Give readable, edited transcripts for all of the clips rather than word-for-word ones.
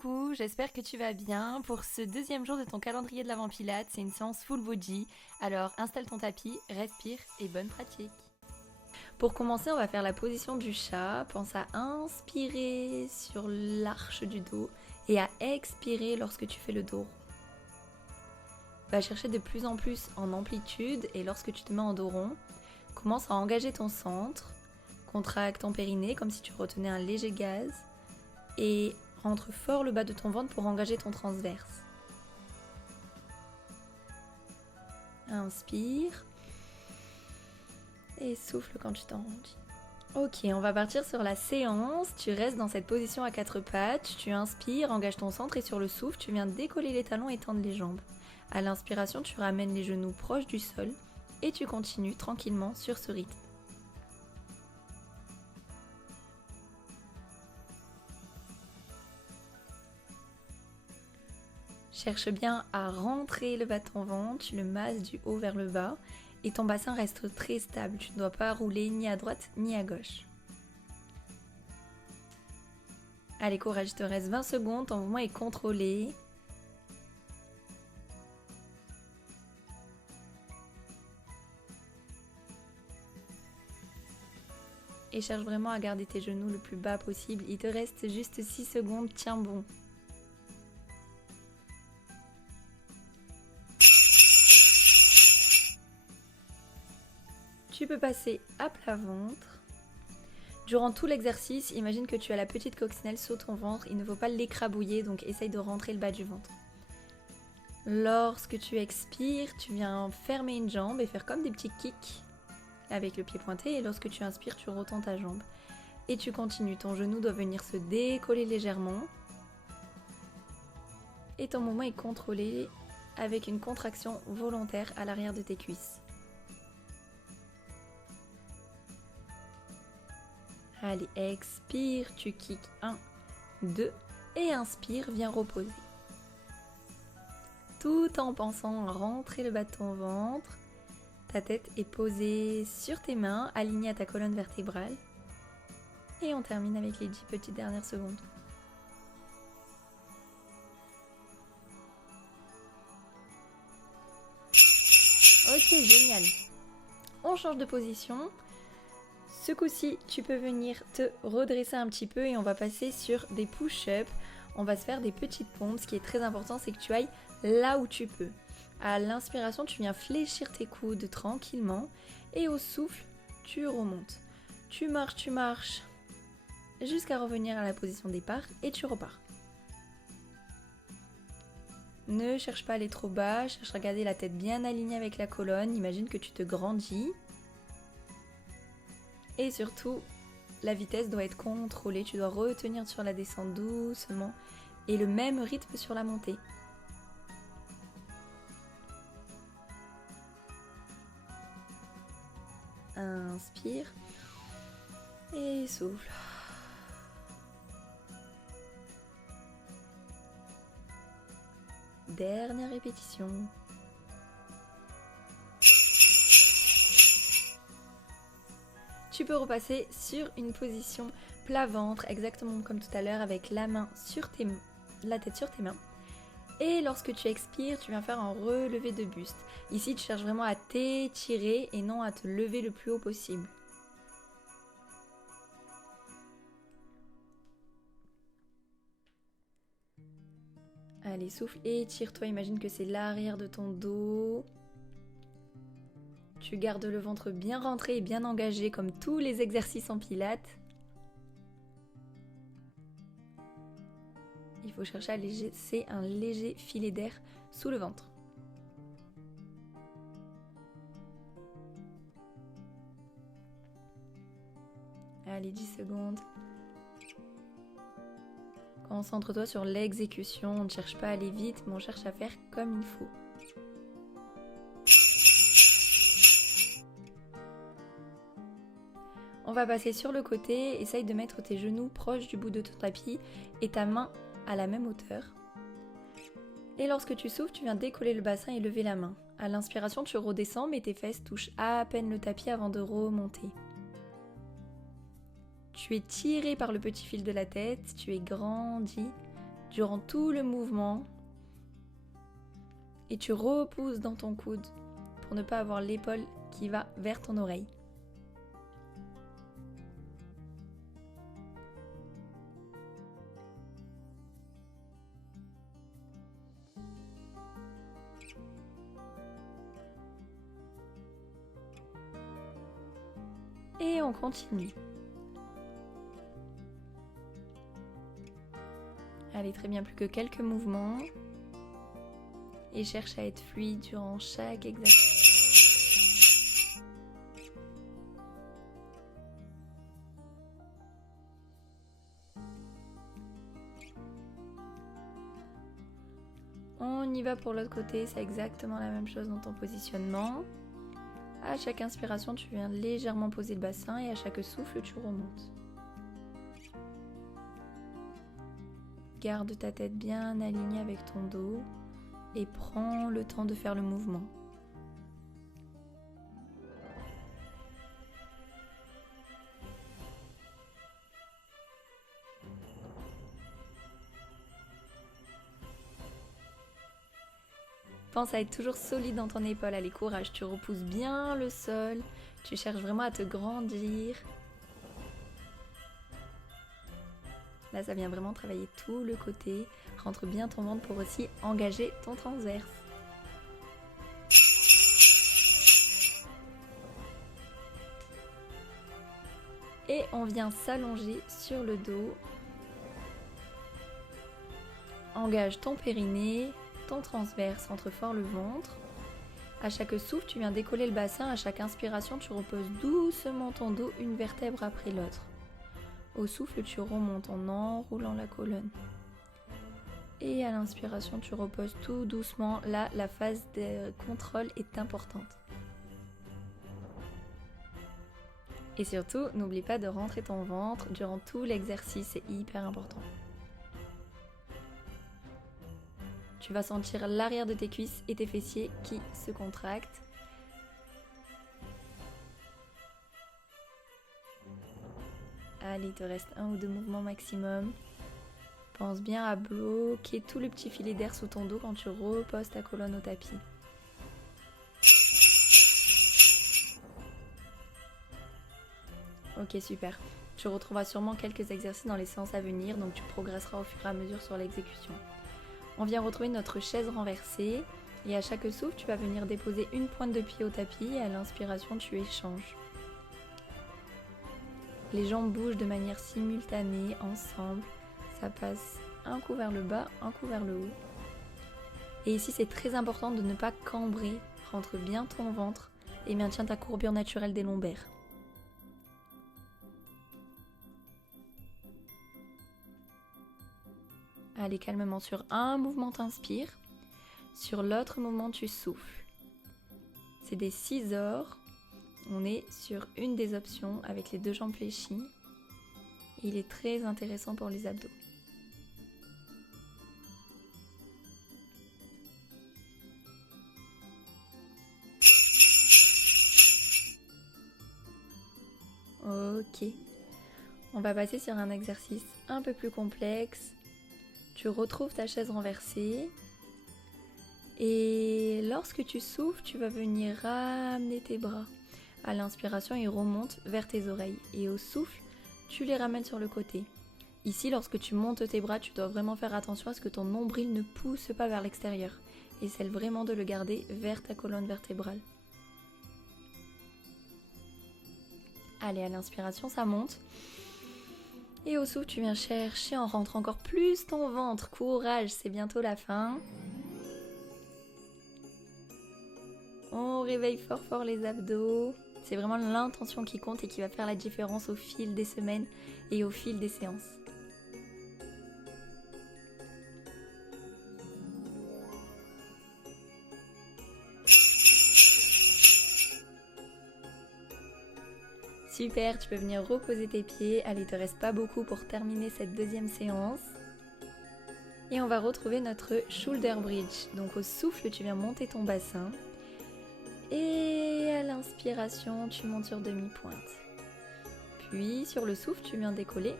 Coucou, j'espère que tu vas bien. Pour ce deuxième jour de ton calendrier de l'Avent Pilates, c'est une séance full body. Alors installe ton tapis, respire et bonne pratique. Pour commencer, on va faire la position du chat. Pense à inspirer sur l'arche du dos et à expirer lorsque tu fais le dos rond. Va chercher de plus en plus en amplitude et lorsque tu te mets en dos rond, commence à engager ton centre, contracte ton périnée comme si tu retenais un léger gaz et rentre fort le bas de ton ventre pour engager ton transverse. Inspire et souffle quand tu t'enrondis. Ok, on va partir sur la séance. Tu restes dans cette position à quatre pattes. Tu inspires, engage ton centre et sur le souffle, tu viens décoller les talons et tendre les jambes. À l'inspiration, tu ramènes les genoux proches du sol et tu continues tranquillement sur ce rythme. Cherche bien à rentrer le bas de ton ventre, tu le masses du haut vers le bas et ton bassin reste très stable. Tu ne dois pas rouler ni à droite ni à gauche. Allez, courage, il te reste 20 secondes, ton mouvement est contrôlé. Et cherche vraiment à garder tes genoux le plus bas possible. Il te reste juste 6 secondes, tiens bon. Tu peux passer à plat ventre. Durant tout l'exercice, imagine que tu as la petite coccinelle sur ton ventre. Il ne faut pas l'écrabouiller, donc essaye de rentrer le bas du ventre. Lorsque tu expires, tu viens fermer une jambe et faire comme des petits kicks avec le pied pointé. Et lorsque tu inspires, tu retends ta jambe. Et tu continues. Ton genou doit venir se décoller légèrement. Et ton mouvement est contrôlé avec une contraction volontaire à l'arrière de tes cuisses. Allez, expire, tu kicks 1, 2 et inspire, viens reposer. Tout en pensant à rentrer le bas de ton ventre, ta tête est posée sur tes mains, alignée à ta colonne vertébrale. Et on termine avec les 10 petites dernières secondes. Ok, génial. On change de position. Ce coup-ci, tu peux venir te redresser un petit peu et on va passer sur des push-ups. On va se faire des petites pompes. Ce qui est très important, c'est que tu ailles là où tu peux. À l'inspiration, tu viens fléchir tes coudes tranquillement et au souffle, tu remontes. Tu marches jusqu'à revenir à la position départ et tu repars. Ne cherche pas à aller trop bas, cherche à garder la tête bien alignée avec la colonne. Imagine que tu te grandis. Et surtout, la vitesse doit être contrôlée. Tu dois retenir sur la descente doucement et le même rythme sur la montée. Inspire et souffle. Dernière répétition. Tu peux repasser sur une position plat ventre, exactement comme tout à l'heure, avec la tête sur tes mains. Et lorsque tu expires, tu viens faire un relevé de buste. Ici, tu cherches vraiment à t'étirer et non à te lever le plus haut possible. Allez, souffle et étire-toi. Imagine que c'est l'arrière de ton dos. Tu gardes le ventre bien rentré et bien engagé comme tous les exercices en pilates. Il faut chercher à laisser un léger filet d'air sous le ventre. Allez, 10 secondes. Concentre-toi sur l'exécution. On ne cherche pas à aller vite, mais on cherche à faire comme il faut. On va passer sur le côté, essaye de mettre tes genoux proches du bout de ton tapis et ta main à la même hauteur. Et lorsque tu souffles, tu viens décoller le bassin et lever la main. À l'inspiration, tu redescends, mais tes fesses touchent à peine le tapis avant de remonter. Tu es tiré par le petit fil de la tête, tu es grandi durant tout le mouvement et tu repousses dans ton coude pour ne pas avoir l'épaule qui va vers ton oreille. Et on continue. Allez, très bien, plus que quelques mouvements. Et cherche à être fluide durant chaque exercice. On y va pour l'autre côté, c'est exactement la même chose dans ton positionnement. À chaque inspiration, tu viens légèrement poser le bassin et à chaque souffle, tu remontes. Garde ta tête bien alignée avec ton dos et prends le temps de faire le mouvement. Pense à être toujours solide dans ton épaule. Allez, courage, tu repousses bien le sol. Tu cherches vraiment à te grandir. Là, ça vient vraiment travailler tout le côté. Rentre bien ton ventre pour aussi engager ton transverse. Et on vient s'allonger sur le dos. Engage ton périnée, ton transverse, rentre fort le ventre. À chaque souffle, tu viens décoller le bassin. À chaque inspiration, tu reposes doucement ton dos, une vertèbre après l'autre. Au souffle, tu remontes en enroulant la colonne. Et à l'inspiration, tu reposes tout doucement. Là, la phase de contrôle est importante. Et surtout, n'oublie pas de rentrer ton ventre durant tout l'exercice, c'est hyper important. Tu vas sentir l'arrière de tes cuisses et tes fessiers qui se contractent. Allez, il te reste 1 ou 2 mouvements maximum. Pense bien à bloquer tout le petit filet d'air sous ton dos quand tu reposes ta colonne au tapis. Ok, super. Tu retrouveras sûrement quelques exercices dans les séances à venir, donc tu progresseras au fur et à mesure sur l'exécution. On vient retrouver notre chaise renversée et à chaque souffle, tu vas venir déposer une pointe de pied au tapis et à l'inspiration, tu échanges. Les jambes bougent de manière simultanée, ensemble. Ça passe un coup vers le bas, un coup vers le haut. Et ici, c'est très important de ne pas cambrer. Rentre bien ton ventre et maintiens ta courbure naturelle des lombaires. Allez, calmement, sur un mouvement, t'inspires. Sur l'autre mouvement, tu souffles. C'est des scissors. On est sur une des options avec les 2 jambes fléchies. Il est très intéressant pour les abdos. Ok. On va passer sur un exercice un peu plus complexe. Tu retrouves ta chaise renversée. Et lorsque tu souffles, tu vas venir ramener tes bras. À l'inspiration, ils remontent vers tes oreilles. Et au souffle, tu les ramènes sur le côté. Ici, lorsque tu montes tes bras, tu dois vraiment faire attention à ce que ton nombril ne pousse pas vers l'extérieur. Essaie vraiment de le garder vers ta colonne vertébrale. Allez, à l'inspiration, ça monte. Et au souffle, tu viens chercher en rentrant encore plus ton ventre. Courage, c'est bientôt la fin. On réveille fort fort les abdos. C'est vraiment l'intention qui compte et qui va faire la différence au fil des semaines et au fil des séances. Super, tu peux venir reposer tes pieds. Allez, il te reste pas beaucoup pour terminer cette deuxième séance. Et on va retrouver notre shoulder bridge. Donc au souffle, tu viens monter ton bassin. Et à l'inspiration, tu montes sur demi-pointe. Puis sur le souffle, tu viens décoller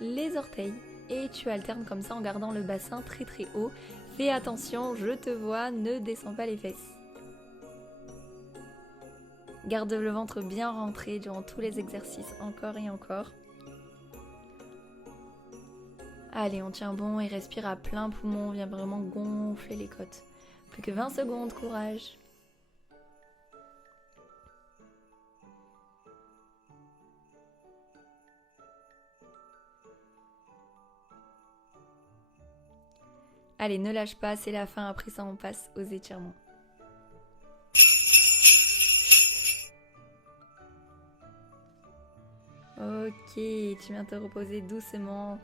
les orteils. et tu alternes comme ça en gardant le bassin très très haut. Fais attention, je te vois, ne descends pas les fesses. Garde le ventre bien rentré durant tous les exercices, encore et encore. Allez, on tient bon et respire à plein poumon, on vient vraiment gonfler les côtes. Plus que 20 secondes, courage. Allez, ne lâche pas, c'est la fin, après ça on passe aux étirements. Ok, tu viens te reposer doucement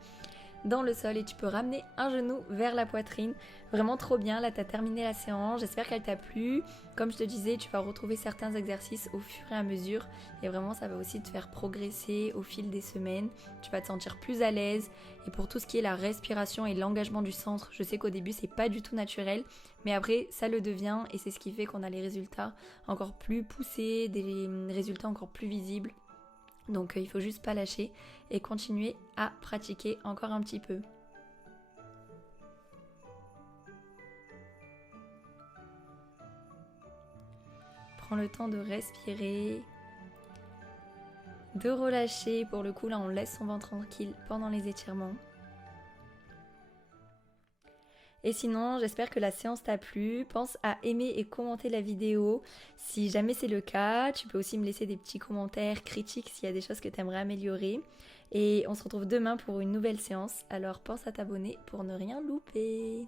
dans le sol et tu peux ramener un genou vers la poitrine. Vraiment trop bien, là tu as terminé la séance, j'espère qu'elle t'a plu. Comme je te disais, tu vas retrouver certains exercices au fur et à mesure et vraiment ça va aussi te faire progresser au fil des semaines. Tu vas te sentir plus à l'aise et pour tout ce qui est la respiration et l'engagement du centre, je sais qu'au début c'est pas du tout naturel, mais après ça le devient et c'est ce qui fait qu'on a les résultats encore plus poussés, des résultats encore plus visibles. Donc il faut juste pas lâcher et continuer à pratiquer encore un petit peu. Prends le temps de respirer, de relâcher. Pour le coup là on laisse son ventre tranquille pendant les étirements. Et sinon, j'espère que la séance t'a plu. Pense à aimer et commenter la vidéo. Si jamais c'est le cas, tu peux aussi me laisser des petits commentaires critiques s'il y a des choses que tu aimerais améliorer. Et on se retrouve demain pour une nouvelle séance. Alors pense à t'abonner pour ne rien louper.